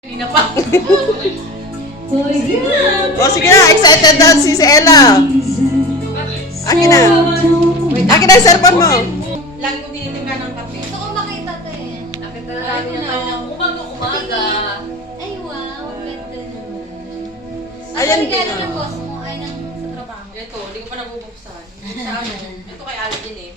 Hindi na pa. O sige na, excited na si Ella. Akin na. Akin na yung cellphone mo. Lagi ko tinitingnan ng kape. Gusto ko makita to eh. Nakita na lagi naman ng umaga. Ay, wow. Ganda naman. Ayan, Ano regalo ah. ng boss mo? Ay, sa trabaho. Ito, hindi ko pa nabubuksan. Sa ano? Ito kay Alvin eh.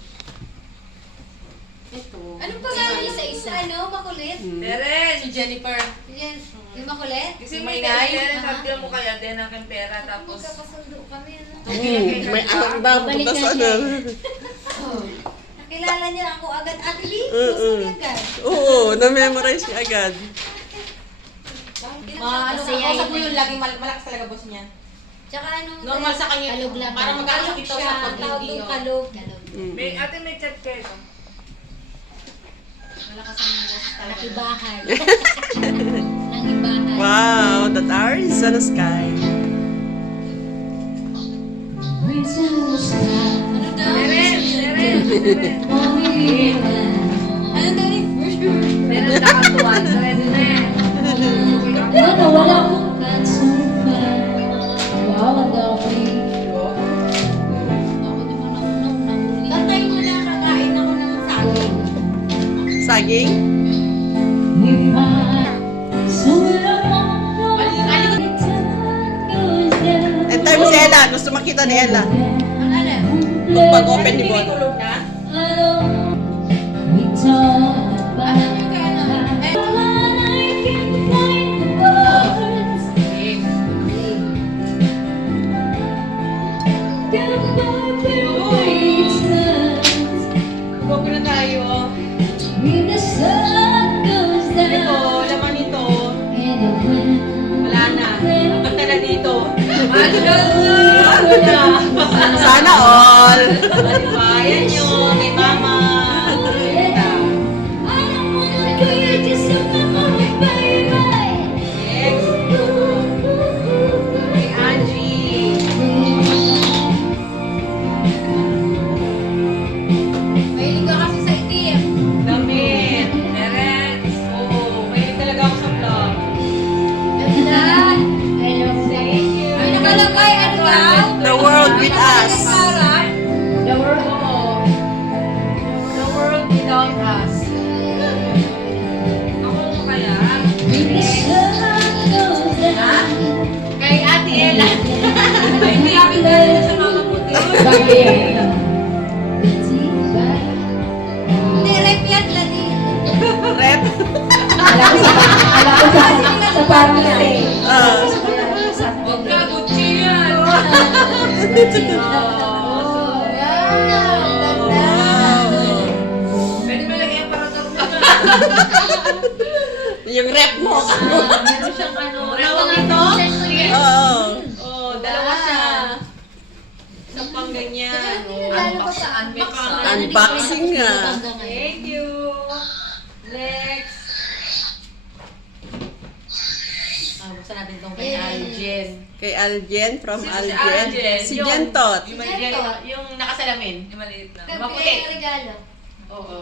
Ito. Anong pangalan niya sa isa? Ano? Makulit? Deren! Si Jennifer. Yan. Yung makulit? Kasi May may ngay. kaya sabi mo kaya din aking pera tapos Magkakasundo kami. Ano? May anak na punta sa ano. Nakilala niya ako agad. Ate Lee, Mm, gusto mm. niya agad. Oo, na-memorize niya agad. Ano, kausap mo yun, laging malakas talaga boss niya. Tsaka anong... Normal sa kanya. Kalog lang. Para magkakasakit daw siya pag Tawag hindi. doon oh. kalog. may ate may chat kayo. Malakas ang boses talaga. Nakibahay. Nang ibahay. Wow, the stars in the sky. Ano daw? Deren! Ano daw eh? Deren nakatuwan. Ready na eh. Wala akong wow, ang dami. Tatay mo na kakain ako ng saging. Saging? Antay mo si Ella. Gusto makita ni Ella. Ang alam? Pag-open ni Hindi Bon. tulog na? Ano yung kaya naman? Eh, Huwag na tayo. Ito, laman ito. Wala na. Napunta na dito. Sana all. Diba? Yan yun. Kay mama. Next. Kay Angie. mahilig ka kasi sa itim. Damit. Deren! Oo. Mahilig talaga ako sa vlog. Ganda. Thank you. Ay, nakalagay. Ano daw? The world with us. Sarap. The world. Oo. The world without us. Ako kaya? Ha? Kay Ate Ella. Ay, hindi akin dahil sa mama ko din. Hindi, rep yan, Lani. Rep. Sa pharmacy. Ah. Huwag ka, Gucci yan! Oh, yan. Ganda. Pwede mo lagyan para tulungan. Yung rep mo. Meron siyang ano. Tawag ito? Oo. Oh, dalawa siya. Isang pang ganyan. Lalo ko sa May unbox. pang- Unboxing nga. Thank you. Next. Buksan natin itong kay Aljen. Kay Aljen, from Si Aljen. Aljen. Si Jentot. Yung maliit, yung nakasalamin. Yung maliit lang. Ganda Maputi. yung regalo. Oo.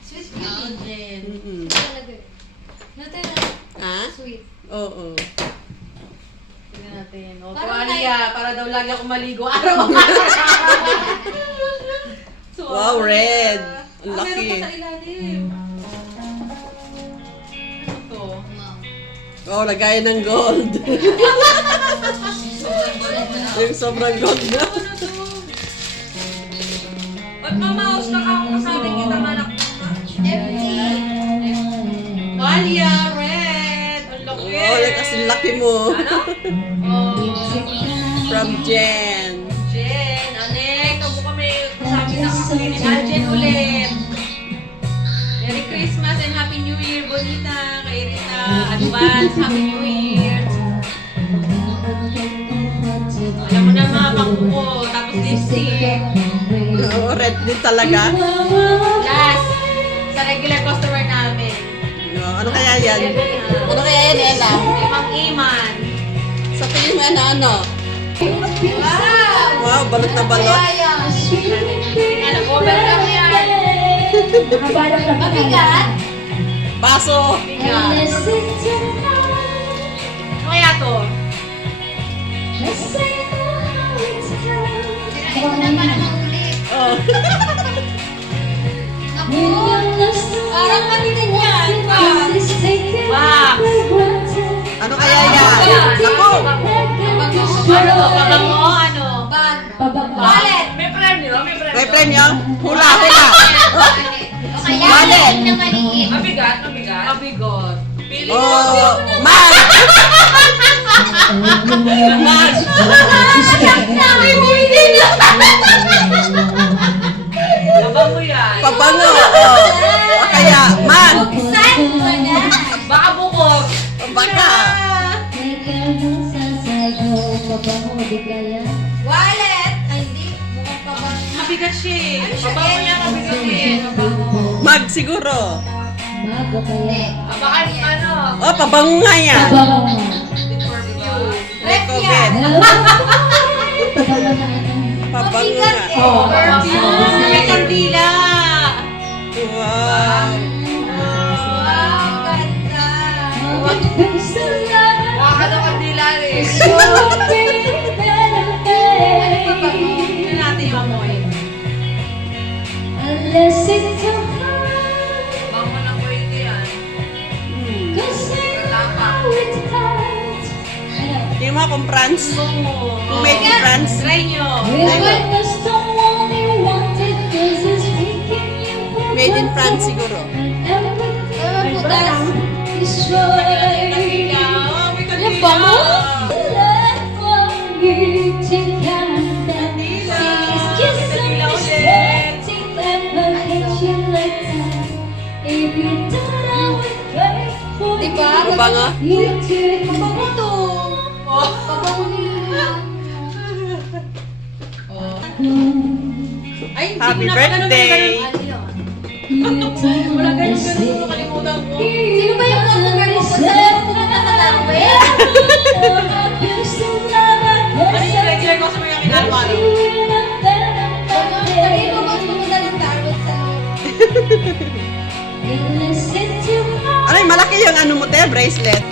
Sweet beauty. Aljen. Mm-mm. Talaga. Note na. Ah? Sweet. Oo. Tingnan natin. O, Parang tuwalya. Para daw lagi ako maligo. Araw. Wow, red. Ang Meron laki. pa sa ilalim. Ito. Oh, lagay ng gold. Yung sobrang gold na. Ba't mamaos ka ako kasabi kita manak na? Tuwalya, red. Ang laki. Oh, kasi laki mo. Ano? Oh. From Jen. Jen, anek, huwag mo kami sabi na kakainin. Jen ulit. Merry Christmas and Happy New Year, Bonita, kay Rita. Advance, Happy New Year. Alam mo na mga bangko, tapos lipstick. Oo, red din talaga. Last, sa regular customer namin. No, ano kaya yan? Yan Ano kaya yan, Ella? Kay Mang Iman. Sa tingin mo ano? Wow! Wow, balot na balot. Kaya yan. Tingnan ko, meron kami yan. Nakabalak na Mabigat? Baso. Bigas. Listen to gagawin niyo? Hula. O kaya Wallet. na maliit. Mabigat. Mabigot. Pili Oh, man. Abang mo yan. Pabango. Oh. O kaya, man. Buksan mo na. Baka bukog. O baka. Wallet. Ay, hindi. Mukhang pa ba? Mabigat siya eh. Mabango yan, mabigat eh. Mag siguro. Baka ano. Oh, pabango nga yan. Ref Covid. yan. Pabango Mabigat nga. eh. Oh. Perfume. May kandila. Wow. Wow, ganda. Baka ka ng kandila eh. Tingnan natin yung amoy. Bango ng pwede yan. Hindi mo kung France. Kung made in France. Try nyo. Made in France siguro. Kandila. Oh, may kandila. bango? Diba? Pabango. Pabango to. Oh. Pabango nila. Ay, hindi Happy ko na pala birthday. Wala ganun-ganun. Nakalimutan ko. Sino ba yung customer mo sa nakatawin? Ano yung regular ko sa mga kinalwa? Sabihin mo kung pumunta ng tarot sa Ay, malaki yung ano mo te, bracelet.